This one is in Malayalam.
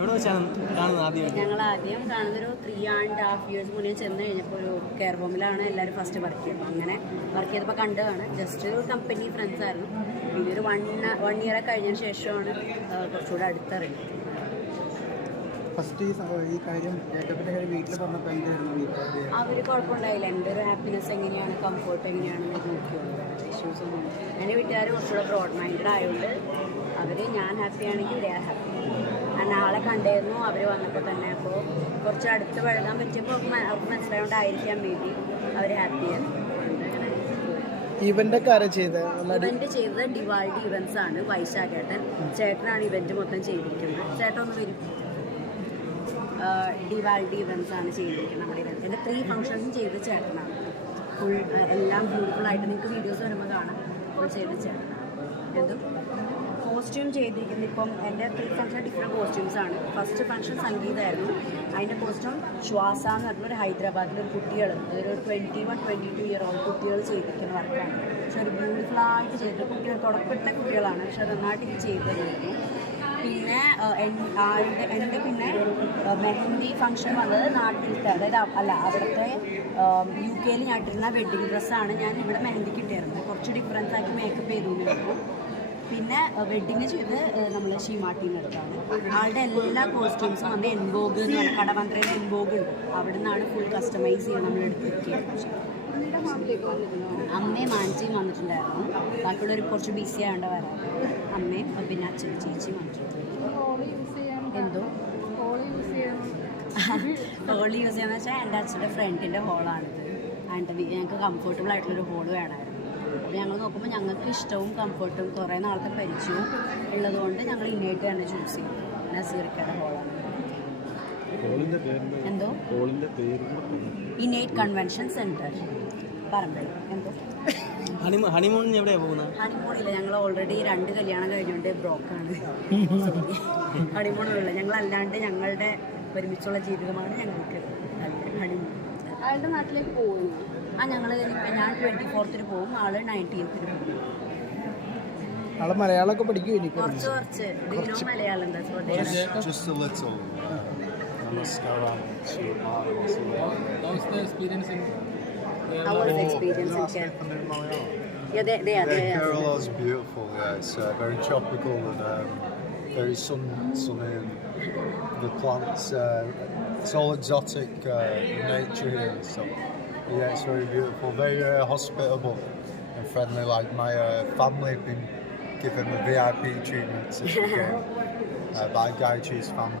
ഞങ്ങൾ ആദ്യം കാണുന്നൊരു 3.5 years മുന്നേ ചെന്ന് കഴിഞ്ഞപ്പോൾ ഒരു കെയർ ഹോമിലാണ് എല്ലാവരും ഫസ്റ്റ് വർക്ക് ചെയ്യുന്നത്. അങ്ങനെ വർക്ക് ചെയ്തപ്പോൾ കണ്ടതാണ്. ജസ്റ്റ് ഒരു കമ്പനി ഫ്രണ്ട്സ് ആയിരുന്നു. പിന്നെ ഒരു 1 year കഴിഞ്ഞതിന് ശേഷമാണ് കുറച്ചുകൂടെ അടുത്തറിയുന്നത്. അവർ കുഴപ്പമുണ്ടായില്ല. എൻ്റെ ഒരു ഹാപ്പിനെസ് എങ്ങനെയാണ്, കംഫർട്ട് എങ്ങനെയാണെന്ന് നോക്കിയുള്ളൂ. ഇഷ്യൂസ് ഒന്നും. എൻ്റെ വീട്ടുകാർ കുറച്ചുകൂടെ ബ്രോഡ് മൈൻഡഡ് ആയതുകൊണ്ട് ഞാൻ ഹാപ്പി ആണെങ്കിൽ ദേ ആർ ഹാപ്പി. നാളെ കണ്ടായിരുന്നു അവർ വന്നപ്പോൾ തന്നെ. അപ്പോൾ കുറച്ച് അടുത്ത് പഴകാൻ പറ്റിയപ്പോൾ അവർക്ക് മനസ്സിലായതുകൊണ്ടായിരിക്കാം മേ ബി അവർ ഹാപ്പിയാണ്. ഇവന്റ് ചെയ്തത് ഡിവാൾഡി ഇവന്റ്സ് ആണ്. വൈശാഖേട്ടൻ ചേട്ടനാണ് ഇവന്റ് മൊത്തം ചെയ്തിരിക്കുന്നത്. ചേട്ടൻ ഒന്ന് വരും. ഡിവാൾഡി ഇവന്റ്സ് ആണ് ചെയ്തിരിക്കുന്നത് നമ്മുടെ ഇവന്റിൻ്റെ 3 ഫംഗ്ഷൻസും ചെയ്ത ചേട്ടനാണ്. ഫുൾ എല്ലാം ബ്യൂട്ടിഫുൾ ആയിട്ട് നിങ്ങൾക്ക് വീഡിയോസ് വരുമ്പോൾ കാണാം. ഫുൾ ചെയ്ത ചേട്ടനാണ്. എന്തും കോസ്റ്റ്യൂം ചെയ്തിരിക്കുന്നത് ഇപ്പം എൻ്റെ 3 ഫംഗ്ഷൻ ഡിഫറെൻറ്റ് കോസ്റ്റ്യൂംസാണ്. ഫസ്റ്റ് ഫംഗ്ഷൻ സംഗീതമായിരുന്നു. അതിൻ്റെ കോസ്റ്റ്യൂം ശ്വാസ എന്ന് പറഞ്ഞൊരു ഹൈദരാബാദിലൊരു കുട്ടികൾ, ഒരു 21-22 year old കുട്ടികൾ ചെയ്തിരിക്കുന്ന വർക്കാണ്. പക്ഷെ ഒരു ബ്യൂട്ടിഫുള്ളായിട്ട് ചെയ്തിട്ട് കുട്ടികൾ തുടക്കപ്പെട്ട കുട്ടികളാണ്. പക്ഷെ അത് നന്നായിട്ട് ചെയ്തിരുന്നു. പിന്നെ എൻ്റെ പിന്നെ മെഹന്തി ഫംഗ്ഷൻ വന്നത് നാട്ടിലത്തെ, അതായത് അവിടുത്തെ UK ഞാൻ ഇട്ടിരുന്ന വെഡ്ഡിങ് ഡ്രസ്സാണ് ഞാൻ ഇവിടെ മെഹന്തിക്ക് ഇട്ടിരുന്നത്. കുറച്ച് ഡിഫറൻസ് ആക്കി മേക്കപ്പ് ചെയ്തു. പിന്നെ വെഡ്ഡിങ് ചെയ്ത് നമ്മൾ ഷീമാട്ടിന്ന് എടുത്താണ്. ആളുടെ എല്ലാ കോസ്റ്റ്യൂംസും വന്ന് എൻബോഗ് എന്ന് പറഞ്ഞാൽ കടവന്ത്രയിലെ എൻബോഗ് ഉണ്ട്. അവിടെ നിന്നാണ് ഫുൾ കസ്റ്റമൈസ് ചെയ്ത് നമ്മൾ എടുത്തിരിക്കുന്നത്. അമ്മയും ആൻറ്റിയും വന്നിട്ടുണ്ടായിരുന്നു. ബാക്കിയുള്ളവർ കുറച്ച് ബിസി ആയതുകൊണ്ട് വരാം. അമ്മയും പിന്നെ അച്ഛനും ചേച്ചിയും വന്നിട്ടുണ്ട്. എന്തോ ഹോളി യൂസ് ചെയ്യാന്ന് വെച്ചാൽ എൻ്റെ അച്ഛൻ്റെ ഫ്രണ്ടിൻ്റെ ഹോളാണിത്. ഞങ്ങൾക്ക് കംഫർട്ടബിൾ ആയിട്ടുള്ളൊരു ഹോള് വേണമായിരുന്നു. അപ്പോൾ ഞങ്ങൾ നോക്കുമ്പോൾ ഞങ്ങൾക്ക് ഇഷ്ടവും കംഫർട്ടും കുറേ നാളത്തെ പരിചയവും ഉള്ളതുകൊണ്ട് ഞങ്ങൾ ഇന്നേറ്റ് തന്നെ ചൂസ് ചെയ്യും. നസീറിക്കയുടെ ഹോളാണ്. എന്തോ ഇന്നേറ്റ് കൺവെൻഷൻ സെൻറ്റർ പറമ്പഴി. എന്തോ ഹണിമൂണിന് എവിടെയാണ് പോകുന്നത്? ഹണിമൂണില്ല, ഞങ്ങൾ ഓൾറെഡി 2 കല്യാണം കഴിഞ്ഞുകൊണ്ട് ബ്രോക്കാണ്. ഹണിമൂണില്ല, ഞങ്ങളല്ലാണ്ട് ഞങ്ങളുടെ ഒരുമിച്ചുള്ള ജീവിതമാണ് ഞങ്ങൾക്ക് ഹണിമൂൺ. അയാളുടെ നാട്ടിലേക്ക് പോകുന്നു. ഞാൻ 24th പോകും, ആള് 19th പോകും. മലയാളമൊക്കെ പഠിക്കും. കുറച്ച് മലയാളം എന്താ Kerala's beautiful. Yeah, it's very tropical and very sunny. And the plants, it's all exotic nature here. So yeah, it's very beautiful. Very hospitable and friendly. Like my family have been given the VIP treatment since we came by Guy Chi's family.